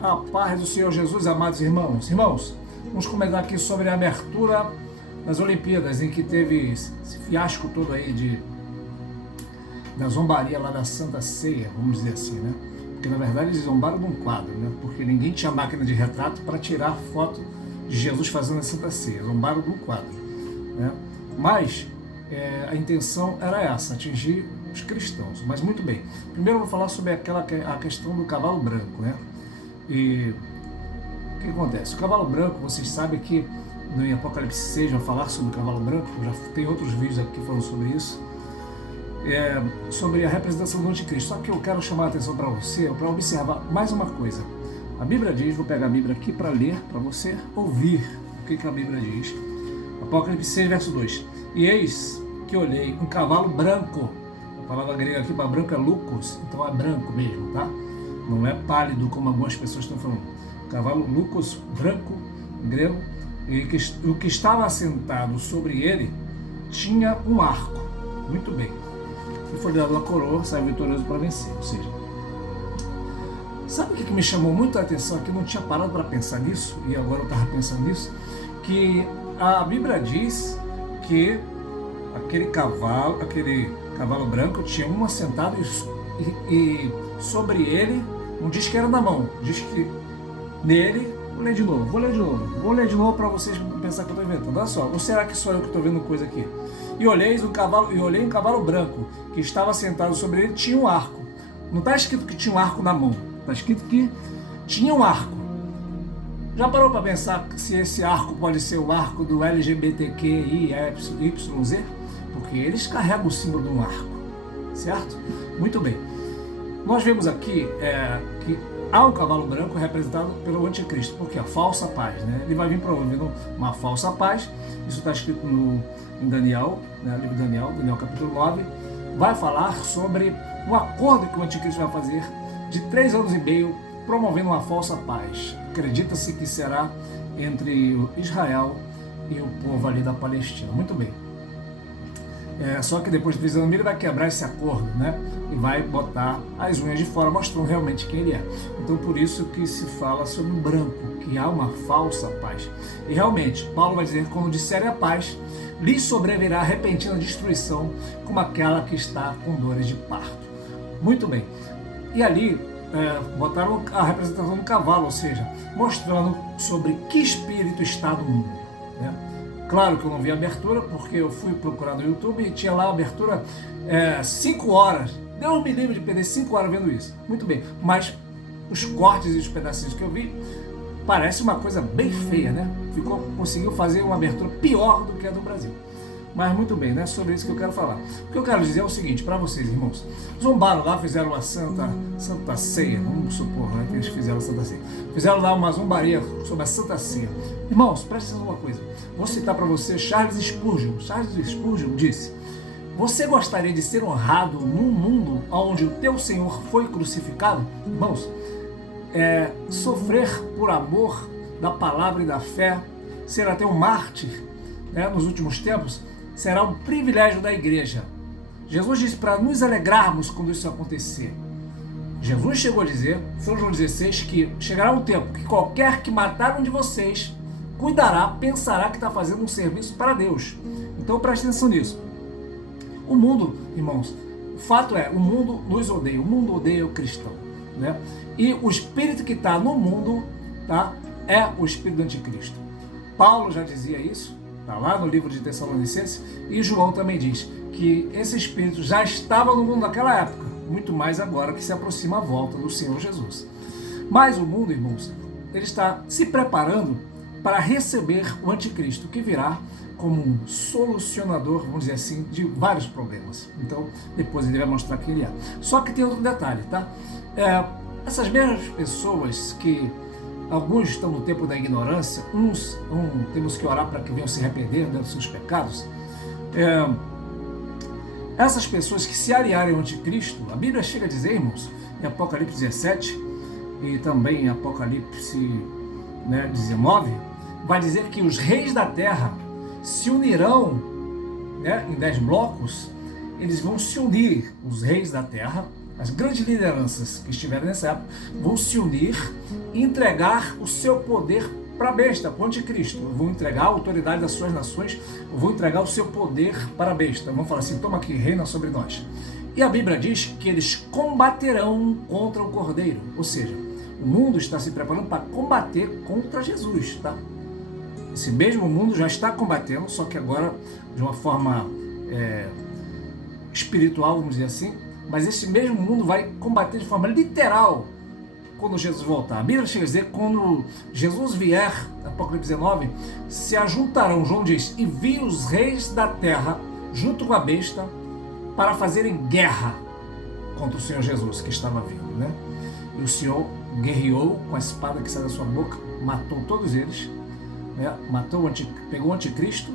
A paz do Senhor Jesus, amados irmãos. Irmãos, vamos comentar aqui sobre a abertura das Olimpíadas, em que teve esse fiasco todo aí da zombaria lá da Santa Ceia, vamos dizer assim, né? Porque na verdade eles zombaram de um quadro, né? Porque ninguém tinha máquina de retrato para tirar foto de Jesus fazendo a Santa Ceia, zombaram de um quadro, né? Mas a intenção era essa, atingir os cristãos. Mas muito bem, primeiro eu vou falar sobre a questão do cavalo branco, né? E o que acontece? O cavalo branco, vocês sabem que no Apocalipse 6 vai falar sobre o cavalo branco, já tem outros vídeos aqui falando sobre isso, sobre a representação do anticristo. Só que eu quero chamar a atenção para você, para observar mais uma coisa. A Bíblia diz, vou pegar a Bíblia aqui para ler, para você ouvir o que a Bíblia diz. Apocalipse 6, verso 2. E eis que olhei um cavalo branco. A palavra grega aqui para branco é lukos, então é branco mesmo, tá? Não é pálido como algumas pessoas estão falando. Cavalo lukos, branco, grego, e o que estava assentado sobre ele tinha um arco. Muito bem. E foi dado a coroa, saiu vitorioso para vencer. Ou seja, sabe o que me chamou muito a atenção aqui? Eu não tinha parado para pensar nisso, e agora eu estava pensando nisso, que a Bíblia diz que aquele cavalo branco tinha um assentado e sobre ele, não diz que era na mão, diz que nele, vou ler de novo para vocês pensar que eu estou inventando. Olha só, ou será que sou eu que estou vendo coisa aqui? E olhei um cavalo branco que estava sentado sobre ele, tinha um arco. Não está escrito que tinha um arco na mão, está escrito que tinha um arco. Já parou para pensar se esse arco pode ser o arco do LGBTQIYZ? Porque eles carregam o símbolo de um arco, certo? Muito bem. Nós vemos aqui que há um cavalo branco representado pelo anticristo, porque a falsa paz, né? Ele vai vir promovendo uma falsa paz. Isso está escrito em Daniel, né? Livro de Daniel capítulo 9, vai falar sobre um acordo que o anticristo vai fazer de 3 anos e meio, promovendo uma falsa paz. Acredita-se que será entre Israel e o povo ali da Palestina. Muito bem. Só que depois de 3 anos ele vai quebrar esse acordo, né? E vai botar as unhas de fora, mostrando realmente quem ele é. Então por isso que se fala sobre o branco, que há uma falsa paz. E realmente, Paulo vai dizer que quando disserem a paz, lhes sobrevirá repentina destruição, como aquela que está com dores de parto. Muito bem. E ali botaram a representação do cavalo, ou seja, mostrando sobre que espírito está no mundo, né? Claro que eu não vi a abertura, porque eu fui procurar no YouTube e tinha lá a abertura 5 horas. Deus me livre de perder 5 horas vendo isso. Muito bem, mas os cortes e os pedacinhos que eu vi, parece uma coisa bem feia, né? Conseguiu fazer uma abertura pior do que a do Brasil. Mas muito bem, não é sobre isso que eu quero falar. O que eu quero dizer é o seguinte, para vocês, irmãos. Zombaram lá, fizeram a Santa Ceia, vamos supor, né, que eles fizeram a Santa Ceia. Fizeram lá uma zombaria sobre a Santa Ceia. Irmãos, presta atenção numa coisa. Vou citar para você Charles Spurgeon. Charles Spurgeon disse: você gostaria de ser honrado num mundo onde o teu Senhor foi crucificado? Irmãos, sofrer por amor da palavra e da fé, ser até um mártir, né, nos últimos tempos, será um privilégio da igreja. Jesus disse para nos alegrarmos quando isso acontecer. Jesus chegou a dizer, São João 16, que chegará um tempo que qualquer que matar um de vocês cuidará, pensará que está fazendo um serviço para Deus. Então preste atenção nisso. O mundo, irmãos, o fato é, o mundo nos odeia, o mundo odeia o cristão, né? E o espírito que está no mundo, tá, é o espírito do anticristo. Paulo já dizia isso, está lá no livro de Tessalonicenses, e João também diz que esse espírito já estava no mundo naquela época, muito mais agora que se aproxima a volta do Senhor Jesus. Mas o mundo, irmãos, ele está se preparando para receber o anticristo, que virá como um solucionador, vamos dizer assim, de vários problemas. Então, depois ele vai mostrar quem ele é. Só que tem outro detalhe, tá? Essas mesmas pessoas que alguns estão no tempo da ignorância, temos que orar para que venham se arrepender dos seus pecados. Essas pessoas que se aliarem ao anticristo, a Bíblia chega a dizer, irmãos, em Apocalipse 17 e também em Apocalipse 19, vai dizer que os reis da terra se unirão, né, em 10 blocos. Eles vão se unir, os reis da terra, as grandes lideranças que estiverem nessa época, vão se unir e entregar o seu poder para a besta, para o anticristo. Vão entregar a autoridade das suas nações, vão entregar o seu poder para a besta. Vão falar assim: toma aqui, reina sobre nós. E a Bíblia diz que eles combaterão contra o Cordeiro. Ou seja, o mundo está se preparando para combater contra Jesus, tá? Esse mesmo mundo já está combatendo, só que agora de uma forma espiritual, vamos dizer assim, mas esse mesmo mundo vai combater de forma literal quando Jesus voltar. A Bíblia chega a dizer que quando Jesus vier, Apocalipse 19, se ajuntarão, João diz, e vi os reis da terra junto com a besta para fazerem guerra contra o Senhor Jesus que estava vindo, né? E o Senhor guerreou com a espada que sai da sua boca, matou todos eles, né? Pegou o anticristo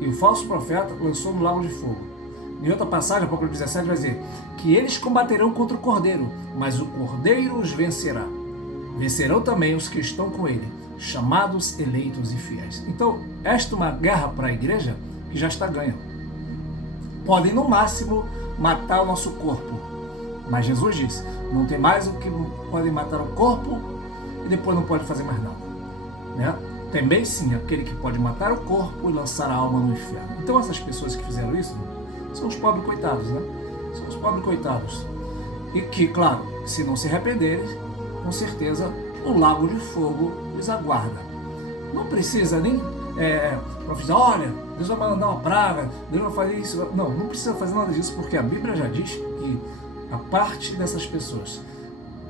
e o falso profeta lançou no lago de fogo. Em outra passagem, Apocalipse 17 vai dizer que eles combaterão contra o Cordeiro, mas o Cordeiro os vencerá. Vencerão também os que estão com ele, chamados, eleitos e fiéis. Então, esta é uma guerra para a igreja que já está ganha. Podem, no máximo, matar o nosso corpo. Mas Jesus disse, não tem mais o que podem matar o corpo e depois não pode fazer mais nada, né? Também sim, aquele que pode matar o corpo e lançar a alma no inferno. Então essas pessoas que fizeram isso são os pobres coitados, né? São os pobres coitados. E que, claro, se não se arrependerem, com certeza o lago de fogo os aguarda. Não precisa nem profetizar, olha, Deus vai mandar uma praga, Deus vai fazer isso. Não precisa fazer nada disso, porque a Bíblia já diz que a parte dessas pessoas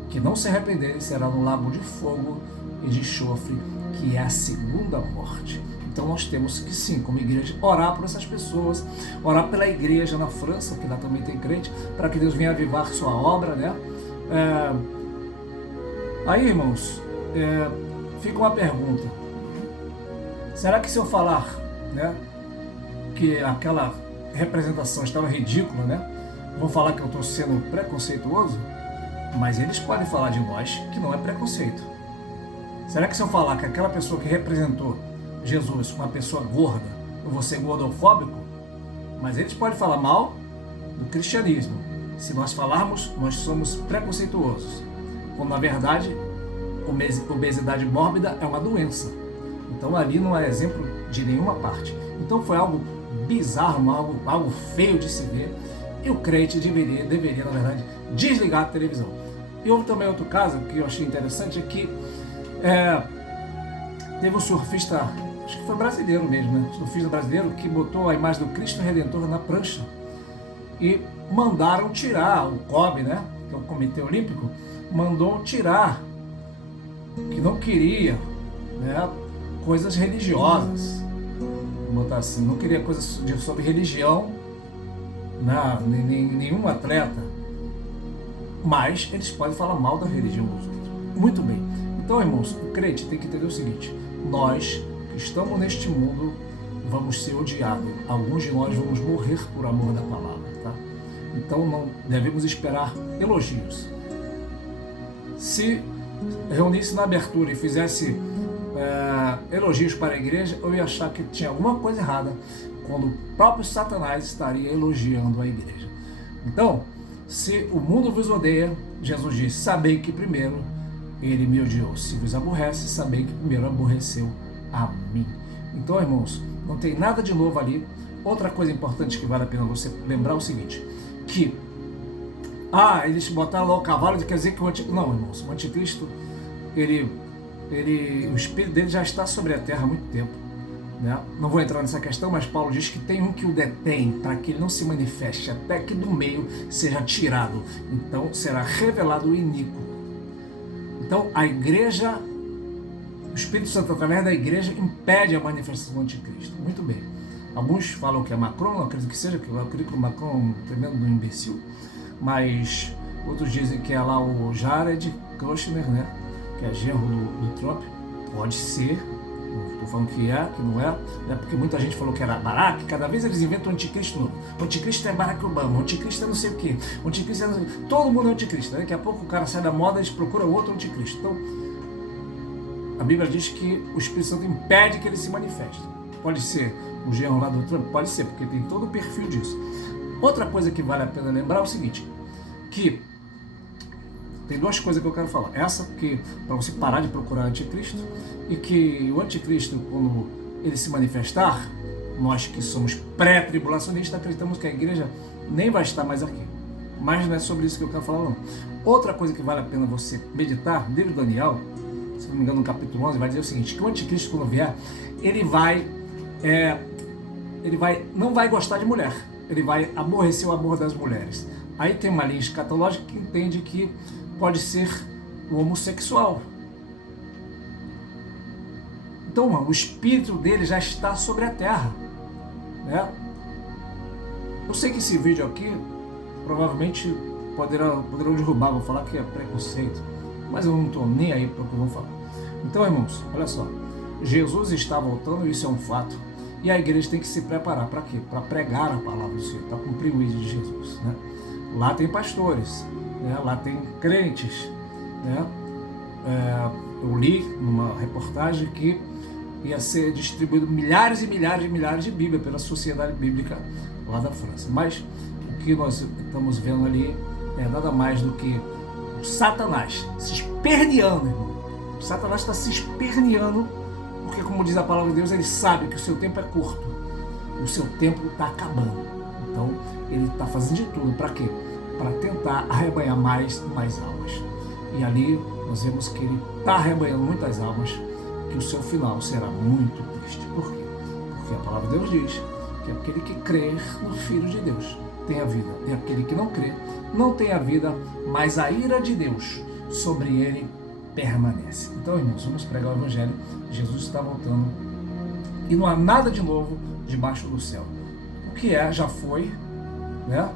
que não se arrependerem será no lago de fogo e de enxofre, que é a segunda morte. Então nós temos que sim, como igreja, orar por essas pessoas, orar pela igreja na França, que lá também tem crente, para que Deus venha avivar sua obra, né? Aí, irmãos, fica uma pergunta. Será que se eu falar, né, que aquela representação estava ridícula, né? Vão falar que eu estou sendo preconceituoso? Mas eles podem falar de nós que não é preconceito. Será que se eu falar que aquela pessoa que representou Jesus, uma pessoa gorda, eu vou ser gordofóbico? Mas eles podem falar mal do cristianismo. Se nós falarmos, nós somos preconceituosos. Quando na verdade, obesidade mórbida é uma doença. Então ali não é exemplo de nenhuma parte. Então foi algo bizarro, algo feio de se ver. E o crente deveria, na verdade, desligar a televisão. E houve também outro caso que eu achei interessante, é que teve um surfista, acho que foi brasileiro mesmo, né? Surfista brasileiro que botou a imagem do Cristo Redentor na prancha e mandaram tirar o COB, né? Que é o Comitê Olímpico, mandou tirar, que não queria, né, coisas religiosas, vou botar assim, não queria coisas sobre religião, nenhum atleta, mas eles podem falar mal da religião dos outros. Muito bem. Então, irmãos, o crente tem que entender o seguinte: nós que estamos neste mundo vamos ser odiados. Alguns de nós vamos morrer por amor da palavra, tá? Então não devemos esperar elogios. Se reunisse na abertura e fizesse elogios para a igreja, eu ia achar que tinha alguma coisa errada, quando o próprio Satanás estaria elogiando a igreja. Então, se o mundo vos odeia, Jesus disse, sabei que primeiro ele me odiou. Se vos aborrece, sabei que primeiro aborreceu a mim. Então, irmãos, não tem nada de novo ali. Outra coisa importante que vale a pena você lembrar é o seguinte, que eles botaram lá o cavalo, quer dizer que o anticristo... Não, irmãos, o anticristo, o espírito dele já está sobre a terra há muito tempo, né? Não vou entrar nessa questão, mas Paulo diz que tem um que o detém, para que ele não se manifeste, até que do meio seja tirado. Então será revelado o iníquo. Então a igreja, o Espírito Santo através da igreja impede a manifestação do anticristo. Muito bem. Alguns falam que é Macron, não acredito que seja, eu acredito que o Macron é um tremendo imbecil, mas outros dizem que é lá o Jared Kushner, né? Que é genro do Trump. Pode ser, não estou falando que não é, né? Porque muita gente falou que era Barack. Cada vez eles inventam um anticristo novo. O anticristo é Barack Obama, o anticristo é não sei o quê, o anticristo é não sei o quê. Todo mundo é anticristo, né? Daqui a pouco o cara sai da moda e eles procuram outro anticristo. Então, a Bíblia diz que o Espírito Santo impede que ele se manifeste. Pode ser o genro lá do Trump? Pode ser, porque tem todo o perfil disso. Outra coisa que vale a pena lembrar é o seguinte, que tem duas coisas que eu quero falar. Essa que para você parar de procurar anticristo, e que o anticristo, quando ele se manifestar, nós que somos pré-tribulacionistas acreditamos que a igreja nem vai estar mais aqui. Mas não é sobre isso que eu quero falar, não. Outra coisa que vale a pena você meditar, livro de Daniel, se não me engano, no capítulo 11, vai dizer o seguinte, que o anticristo, quando vier, ele não vai gostar de mulher, ele vai aborrecer o amor das mulheres. Aí tem uma linha escatológica que entende que pode ser o homossexual. Então, o espírito dele já está sobre a terra, né? Eu sei que esse vídeo aqui provavelmente poderão derrubar, vou falar que é preconceito, mas eu não estou nem aí para o que vão falar. Então, irmãos, olha só, Jesus está voltando, isso é um fato, e a igreja tem que se preparar para quê? Para pregar a palavra do Senhor, para cumprir o ídolo de Jesus, né? Lá tem pastores, né? Lá tem crentes, né? Eu li numa reportagem que ia ser distribuído milhares e milhares e milhares de Bíblia pela Sociedade Bíblica lá da França. Mas o que nós estamos vendo ali é nada mais do que o Satanás se esperneando, irmão. O Satanás está se esperneando porque, como diz a palavra de Deus, ele sabe que o seu tempo é curto, o seu tempo está acabando. Então, ele está fazendo de tudo para quê? Para tentar arrebanhar mais e mais almas. E ali nós vemos que ele está arrebanhando muitas almas, que o seu final será muito triste. Por quê? Porque a palavra de Deus diz que aquele que crer no Filho de Deus tem a vida, e aquele que não crê não tem a vida, mas a ira de Deus sobre ele permanece. Então, irmãos, vamos pregar o Evangelho. Jesus está voltando e não há nada de novo debaixo do céu. O que é, já foi, né?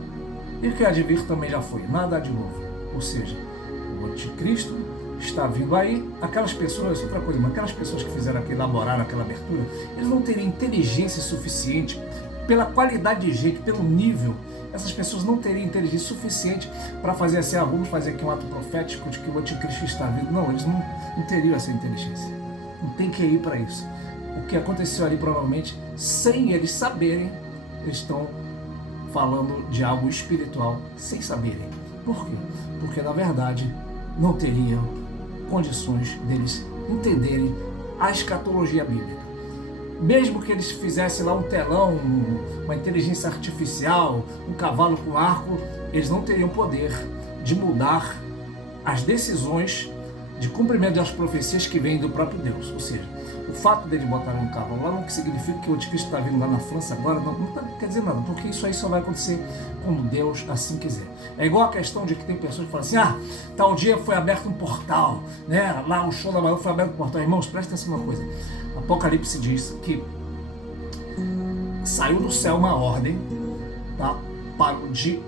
E o que há de vir também já foi, nada de novo. Ou seja, o anticristo está vindo aí. Aquelas pessoas, outra coisa, mas aquelas pessoas que fizeram aquilo, elaboraram aquela abertura, eles não teriam inteligência suficiente, pela qualidade de gente, pelo nível, essas pessoas não teriam inteligência suficiente para fazer assim, vamos fazer aqui um ato profético de que o anticristo está vindo. Não, eles não teriam essa inteligência. Não tem que ir para isso. O que aconteceu ali, provavelmente, sem eles saberem, eles estão falando de algo espiritual sem saberem. Por quê? Porque, na verdade, não teriam condições deles entenderem a escatologia bíblica. Mesmo que eles fizessem lá um telão, uma inteligência artificial, um cavalo com arco, eles não teriam poder de mudar as decisões de cumprimento das profecias que vêm do próprio Deus. Ou seja, o fato deles botarem um cavalo lá não significa que o anticristo está vindo lá na França agora, não quer dizer nada, porque isso aí só vai acontecer quando Deus assim quiser. É igual a questão de que tem pessoas que falam assim, tal dia foi aberto um portal, né? Lá o show da Bahia foi aberto um portal. Irmãos, presta atenção numa coisa. Apocalipse diz que saiu do céu uma ordem, tá? Para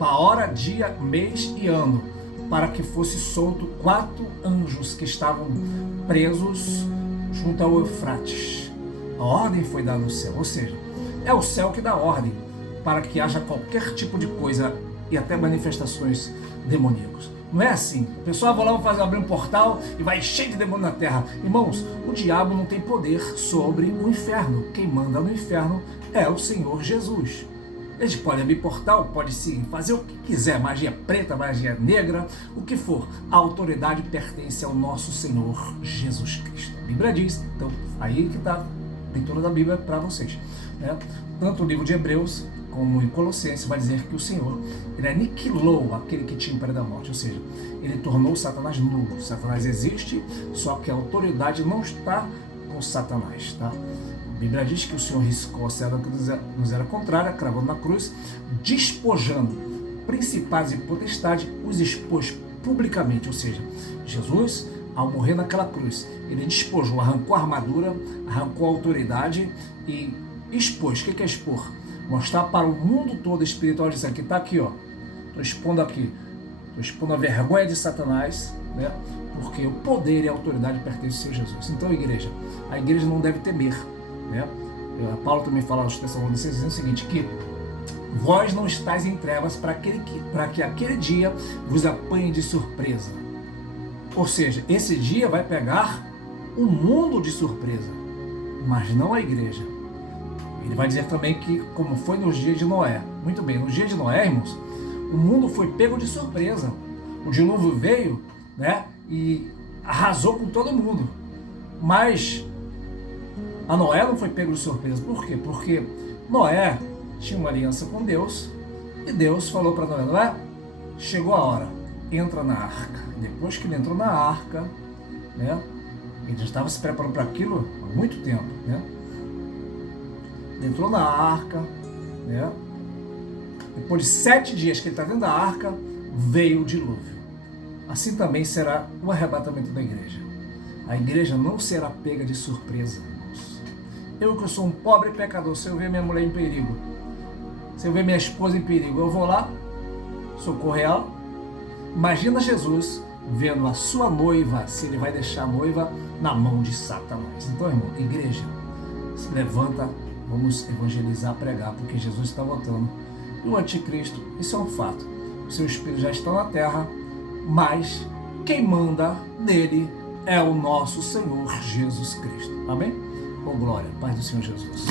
a hora, dia, mês e ano, para que fosse solto 4 anjos que estavam presos junto ao Eufrates. A ordem foi dada no céu, ou seja, é o céu que dá ordem para que haja qualquer tipo de coisa e até manifestações demoníacas. Não é assim. O pessoal vai lá, abrir um portal e vai cheio de demônio na terra. Irmãos, o diabo não tem poder sobre o inferno. Quem manda no inferno é o Senhor Jesus. Eles podem abrir portal, pode sim fazer o que quiser, magia preta, magia negra, o que for. A autoridade pertence ao nosso Senhor Jesus Cristo. A Bíblia diz, então aí que está a leitura da Bíblia para vocês, né? Tanto o livro de Hebreus como em Colossenses vai dizer que o Senhor, ele aniquilou aquele que tinha o império da morte, ou seja, ele tornou Satanás nulo. Satanás existe, só que a autoridade não está com Satanás, tá? A Bíblia diz que o Senhor riscou a cela que nos era contrária, cravando na cruz, despojando principais e potestades, os expôs publicamente, ou seja, Jesus, ao morrer naquela cruz, ele despojou, arrancou a armadura, arrancou a autoridade e expôs. O que é expor? Mostrar para o mundo todo espiritual, disso aqui, está aqui, ó. Estou expondo aqui, estou expondo a vergonha de Satanás, né? Porque o poder e a autoridade pertencem ao Senhor Jesus. Então, a igreja não deve temer, né? Paulo também fala aos Tessalonicenses dizendo o seguinte, que vós não estáis em trevas para que aquele dia vos apanhe de surpresa. Ou seja, esse dia vai pegar o mundo de surpresa, mas não a igreja. Ele vai dizer também que, como foi nos dias de Noé. Muito bem, nos dias de Noé, irmãos, O mundo foi pego de surpresa. O dilúvio veio, né, e arrasou com todo mundo. Mas a Noé não foi pego de surpresa. Por quê? Porque Noé tinha uma aliança com Deus e Deus falou para Noé: Noé, chegou a hora, entra na arca. Depois que ele entrou na arca, né, ele já estava se preparando para aquilo há muito tempo, né? Ele entrou na arca, né? Depois de 7 dias que ele está dentro da arca, veio o dilúvio. Assim também será o arrebatamento da igreja. A igreja não será pega de surpresa, irmãos. Eu que sou um pobre pecador, se eu ver minha mulher em perigo, se eu ver minha esposa em perigo, eu vou lá, socorrer ela. Imagina Jesus vendo a sua noiva, se ele vai deixar a noiva na mão de Satanás. Então, irmão, igreja, se levanta, vamos evangelizar, pregar, porque Jesus está voltando. E o anticristo, isso é um fato. O seu espírito já está na terra, mas quem manda nele é o nosso Senhor Jesus Cristo. Amém? Com glória, paz do Senhor Jesus.